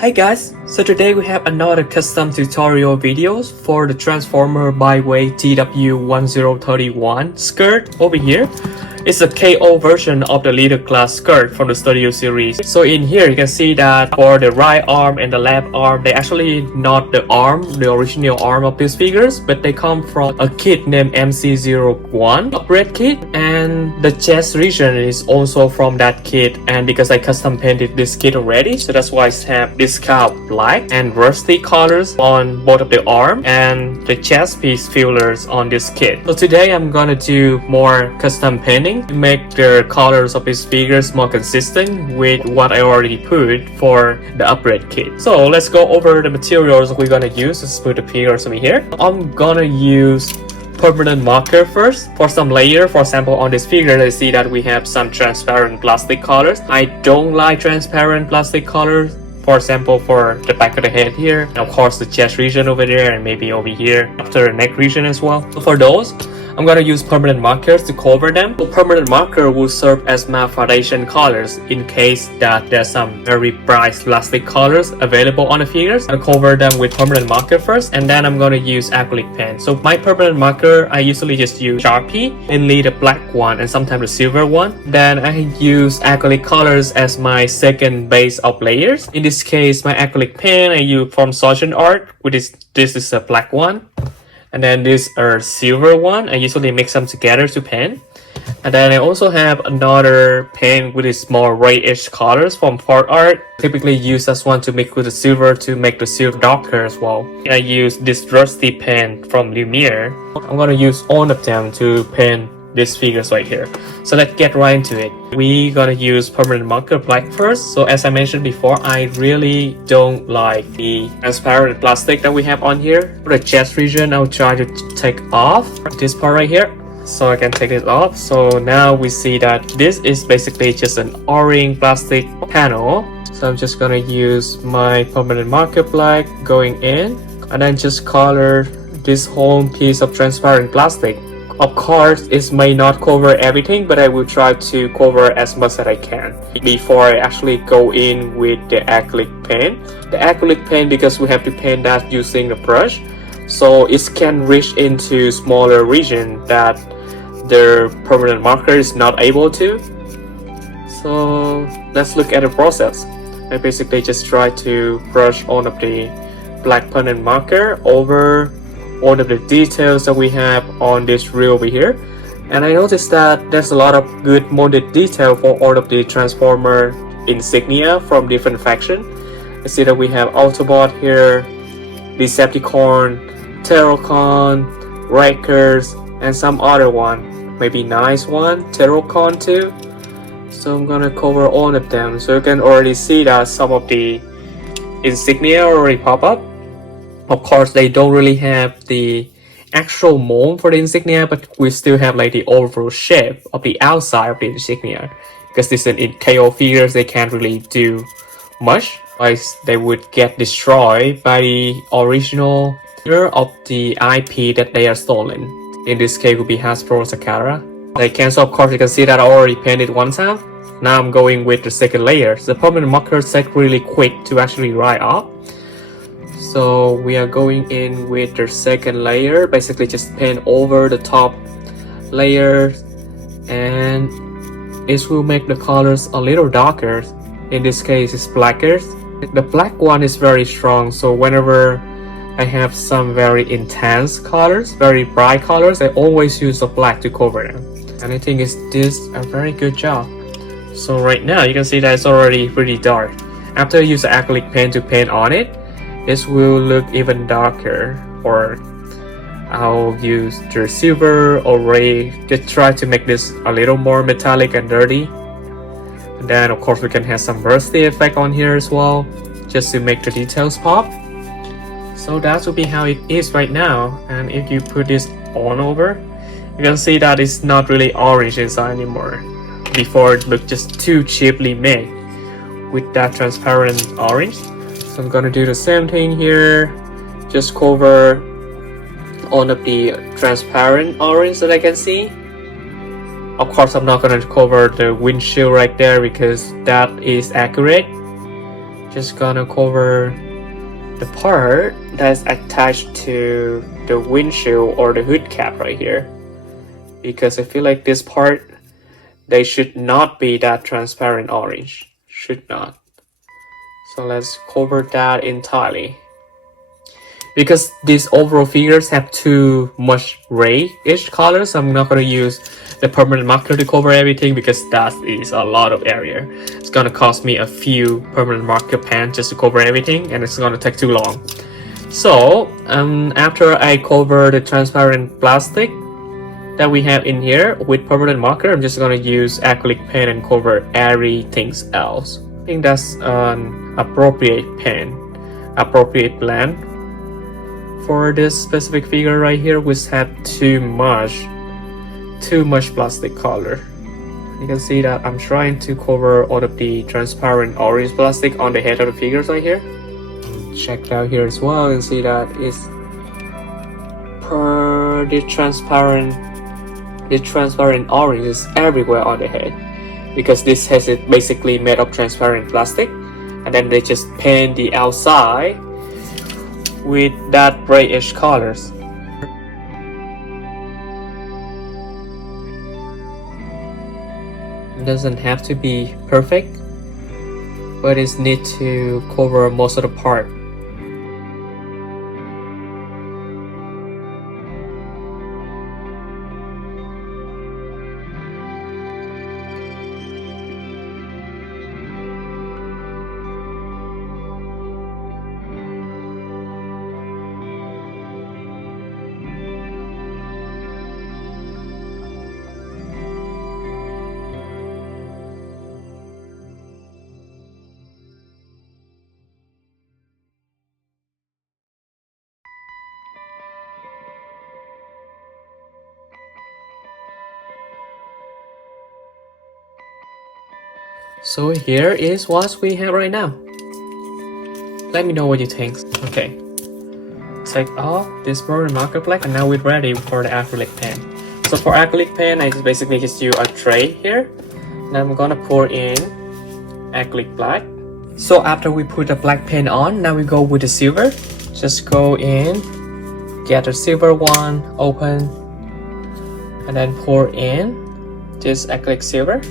Hi guys, so today we have another custom tutorial videos for the Transformer Baiwei TW1031 skirt over here. It's a KO version of the leader class skirt from the Studio series. So in here you can see that for the right arm and the left arm, they actually not the original arm of these figures, but they come from a kit named MC01 upgrade kit, and the chest region is also from that kit. And because I custom painted this kit already, so that's why I have this kind of black and rusty colors on both of the arm and the chest piece fillers on this kit. So today I'm gonna do more custom painting to make the colors of these figures more consistent with what I already put for the upgrade kit. So let's go over the materials we're gonna use. Let's put the figures over here. I'm gonna use permanent marker first for some layer. For example, on this figure I see that we have some transparent plastic colors. I don't like transparent plastic colors. For example, for the back of the head here, and of course the chest region over there, and maybe over here after the neck region as well. So for those, I'm gonna use permanent markers to cover them. So permanent marker will serve as my foundation colors in case that there's some very bright plastic colors available on the figures. I'll cover them with permanent marker first, and then I'm gonna use acrylic paint. So my permanent marker, I usually just use Sharpie, mainly the black one and sometimes the silver one. Then I use acrylic colors as my second base of layers. In this case, my acrylic paint I use from Scourge art, which is this is a black one. And then this are silver one. I usually mix them together to paint. And then I also have another paint with these more grayish colors from Fort Art. Typically use this one to mix with the silver to make the silver darker as well. I use this rusty paint from Lumiere. I'm gonna use all of them to paint these figures right here. So let's get right into it. We're gonna use permanent marker black first. So as I mentioned before, I really don't like the transparent plastic that we have on here. For the chest region, I'll try to take off this part right here, so I can take it off. So now we see that this is basically just an orange plastic panel. So I'm just gonna use my permanent marker black going in, and then just color this whole piece of transparent plastic. Of course, it may not cover everything, but I will try to cover as much as I can before I actually go in with the acrylic paint. The acrylic paint, because we have to paint that using the brush, so it can reach into smaller region that the permanent marker is not able to. So let's look at the process. I basically just try to brush all of the black permanent marker over all of the details that we have on this reel over here. And I noticed that there's a lot of good molded detail for all of the Transformer insignia from different factions. I see that we have Autobot here, Decepticon, Terrorcon, Wreckers, and some other one, maybe nice one, Terrorcon too. So I'm gonna cover all of them. So you can already see that some of the insignia already pop up. Of course, they don't really have the actual mold for the insignia, but we still have like the overall shape of the outside of the insignia. Because this is in KO figures, they can't really do much, otherwise they would get destroyed by the original of the IP that they are stolen. In this case, would be Hasbro Sakara. They cancel. Of course, you can see that I already painted one time. Now I'm going with the second layer. The permanent markers take really quick to actually dry off. So we are going in with the second layer, basically just paint over the top layer, and it will make the colors a little darker. In this case, it's blacker. The black one is very strong, so whenever I have some very intense colors, very bright colors, I always use the black to cover them. And I think it's this a very good job. So right now you can see that it's already pretty dark. After I use the acrylic paint to paint on it, this will look even darker, or I'll use the silver or gray, just try to make this a little more metallic and dirty. And then of course we can have some rusty effect on here as well, just to make the details pop. So that will be how it is right now. And if you put this on over, you can see that it's not really orange inside anymore. Before it looked just too cheaply made with that transparent orange. So I'm gonna do the same thing here, just cover all of the transparent orange that I can see. Of course, I'm not gonna cover the windshield right there because that is accurate. Just gonna cover the part that's attached to the windshield or the hood cap right here, because I feel like this part, they should not be that transparent orange. Should not. So let's cover that entirely. Because these overall figures have too much gray-ish colors, I'm not gonna use the permanent marker to cover everything because that is a lot of area. It's gonna cost me a few permanent marker pens just to cover everything, and it's gonna take too long. So after I cover the transparent plastic that we have in here with permanent marker, I'm just gonna use acrylic pen and cover everything else. I think that's an appropriate pen, appropriate blend for this specific figure right here, which have too much plastic color. You can see that I'm trying to cover all of the transparent orange plastic on the head of the figures right here. Check it out here as well. You can see that it's the transparent orange is everywhere on the head, because this has it basically made of transparent plastic, and then they just paint the outside with that grayish colors. It doesn't have to be perfect, but it needs to cover most of the part. So here is what we have right now. Let me know what you think. Okay, take off this permanent marker black, and now we're ready for the acrylic pen. So for acrylic pen, I just basically just use a tray here, and I'm gonna pour in acrylic black. So after we put the black pen on, now we go with the silver. Just go in, get the silver one, open, and then pour in this acrylic silver.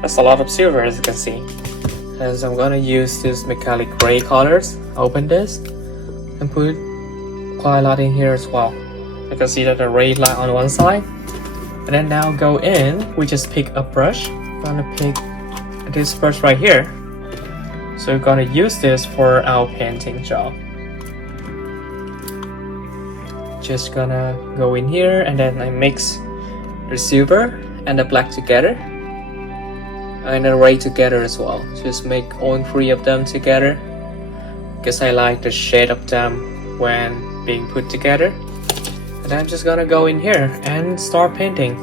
That's a lot of silver, as you can see. As I'm gonna use this metallic gray colors, open this and put quite a lot in here as well. You can see that the red line on one side. And then now go in, we just pick a brush. I'm gonna pick this brush right here. So we're gonna use this for our painting job. Just gonna go in here, and then I mix the silver and the black together, and the red together as well. Just make all three of them together, because I like the shade of them when being put together. And I'm just gonna go in here and start painting.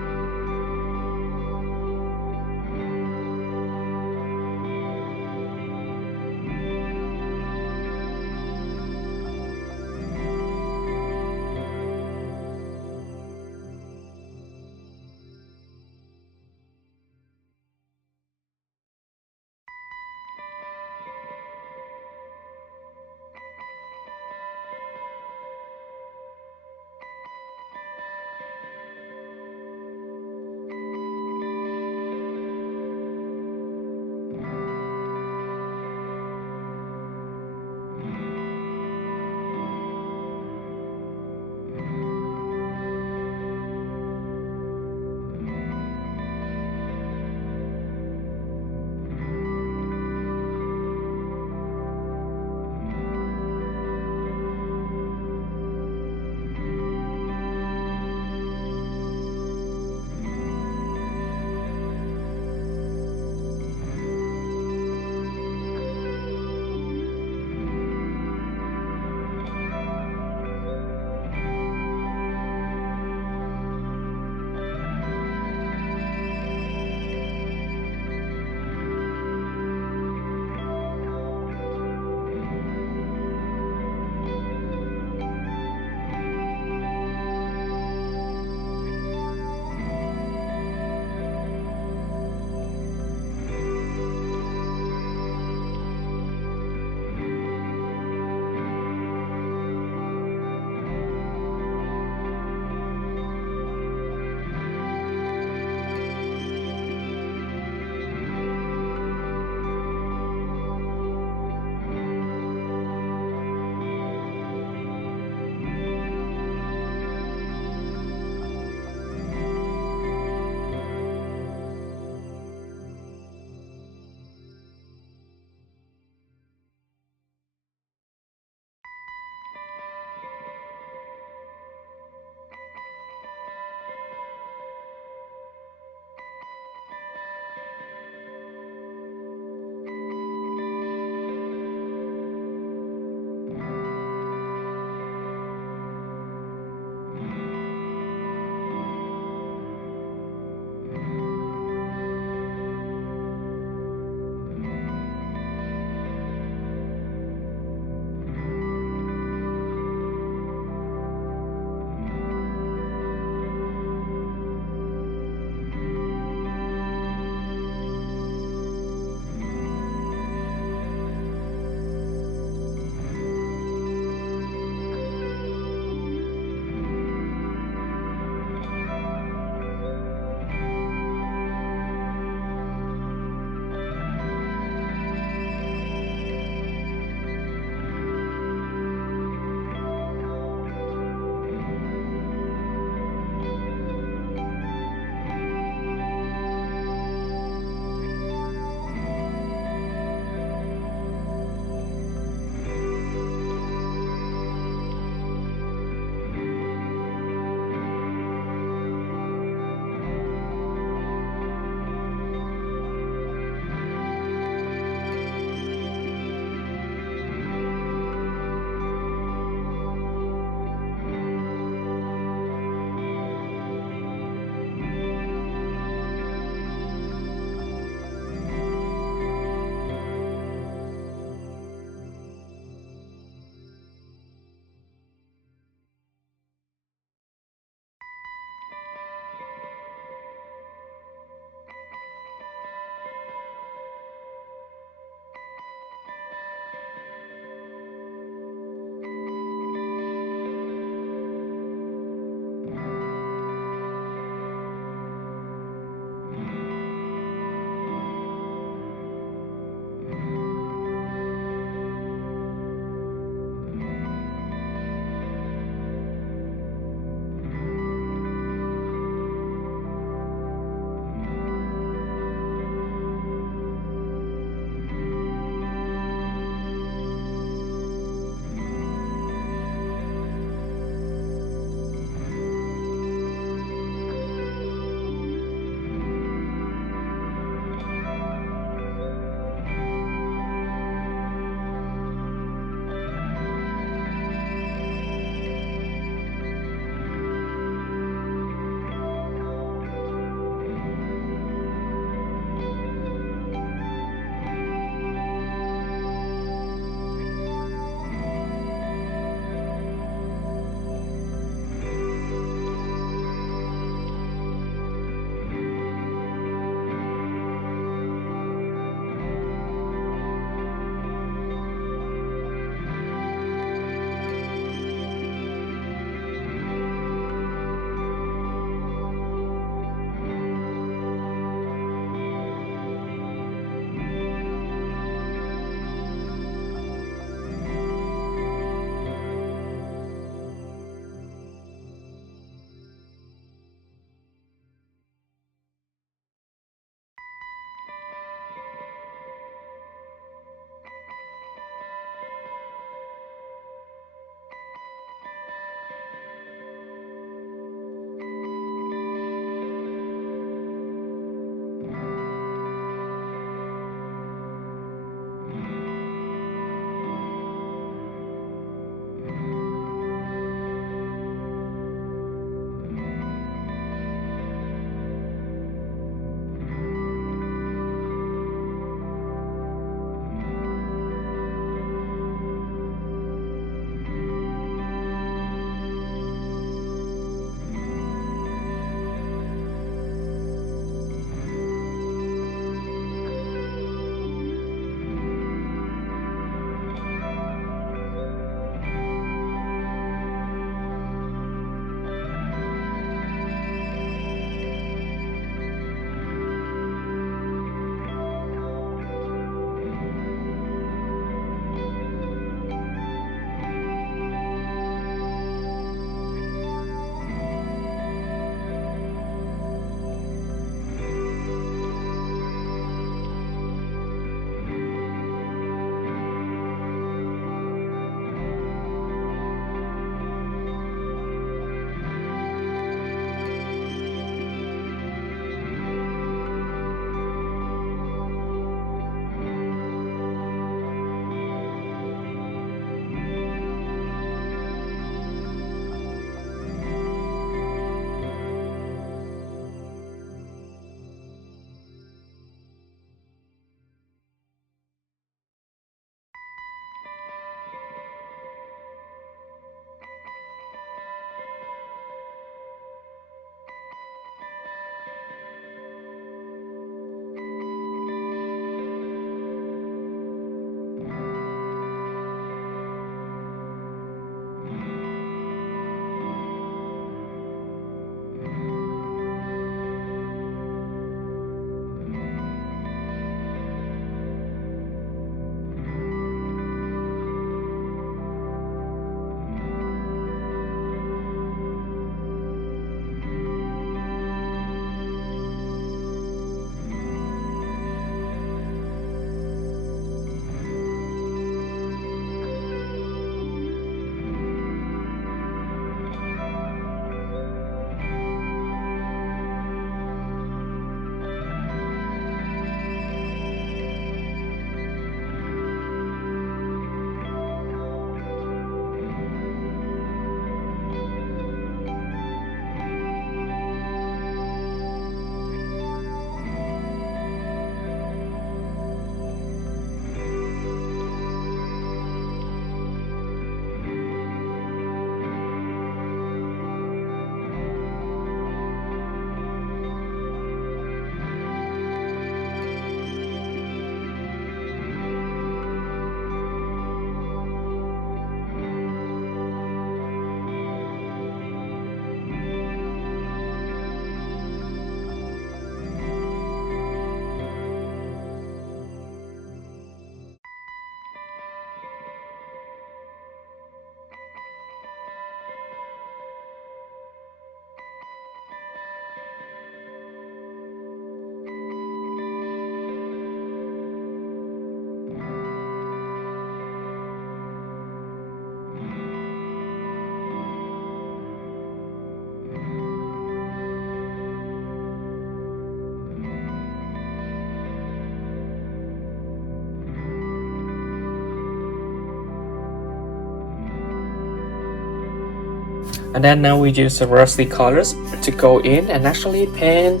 And then now we use the rusty colors to go in and actually paint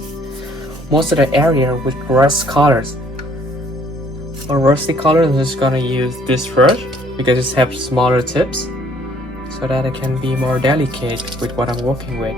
most of the area with rust colors. For rusty colors, I'm just gonna use this brush because it has smaller tips so that I can be more delicate with what I'm working with.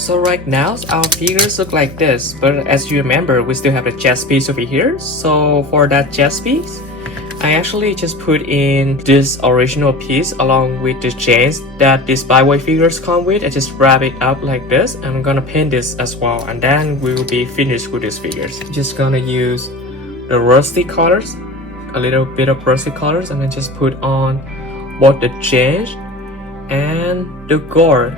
So right now our figures look like this, but as you remember we still have the chest piece over here. So for that chest piece, I actually just put in this original piece along with the chains that these Baiwei figures come with. I just wrap it up like this, and I'm gonna paint this as well, and then we will be finished with these figures. Just gonna use the rusty colors, a little bit of rusty colors, and then just put on both the chains and the gourd.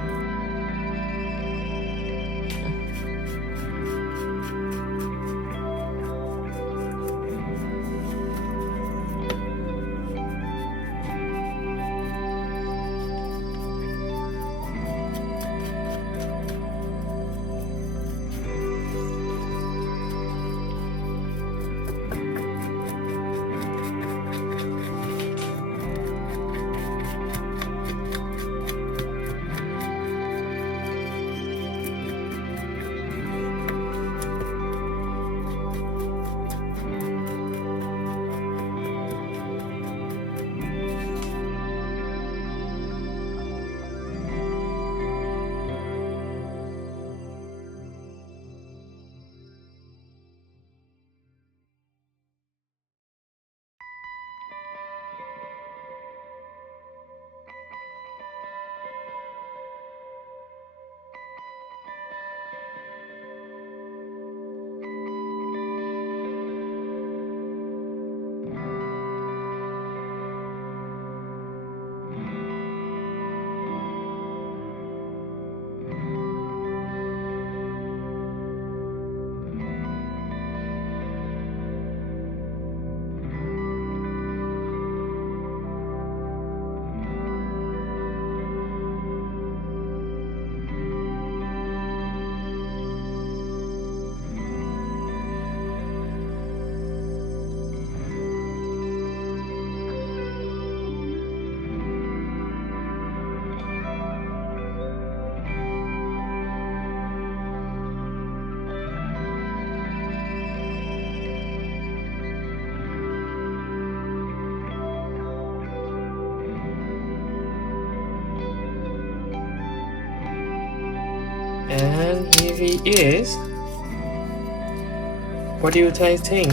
And here he is. What do you guys think?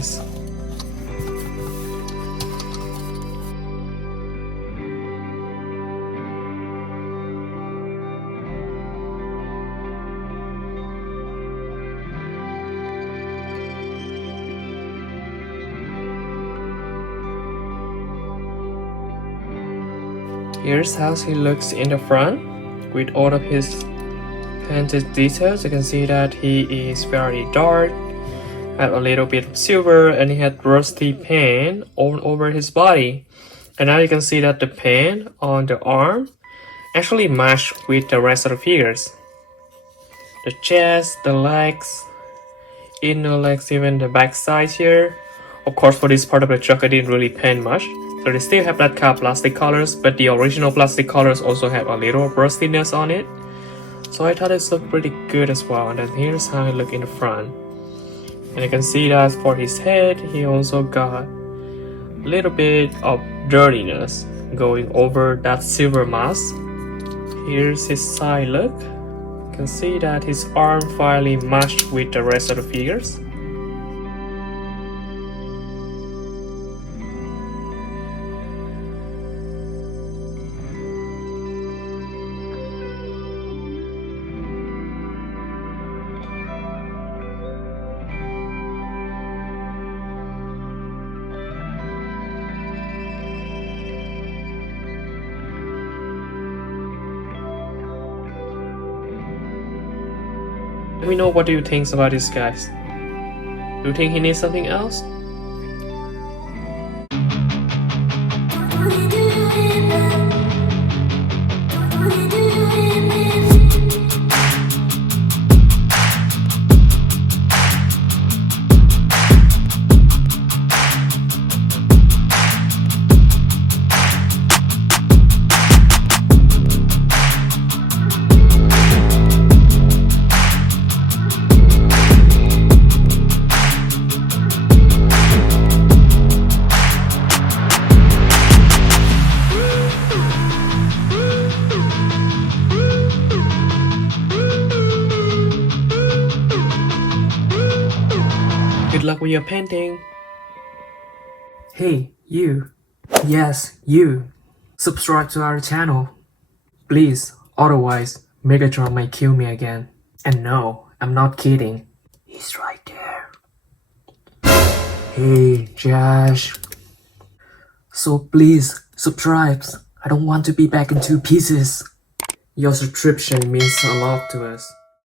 Here's how he looks in the front with all of his painted details. You can see that he is very dark, had a little bit of silver, and he had rusty paint all over his body. And now you can see that the paint on the arm actually matched with the rest of the figures. The chest, the legs, inner legs, even the back side here. Of course, for this part of the truck I didn't really paint much, so they still have that kind of plastic colors, but the original plastic colors also have a little rustiness on it. So I thought it looked pretty good as well. And then here's how it looked in the front. And you can see that for his head, he also got a little bit of dirtiness going over that silver mask. Here's his side look. You can see that his arm finally matched with the rest of the figures. Let me know what do you think about this, guys. Do you think he needs something else? luck with your painting. Hey, you. Yes, you. Subscribe to our channel. Please, otherwise, Megatron might kill me again. And no, I'm not kidding. He's right there. Hey, Josh. So please, subscribe. I don't want to be back in 2 pieces. Your subscription means a lot to us.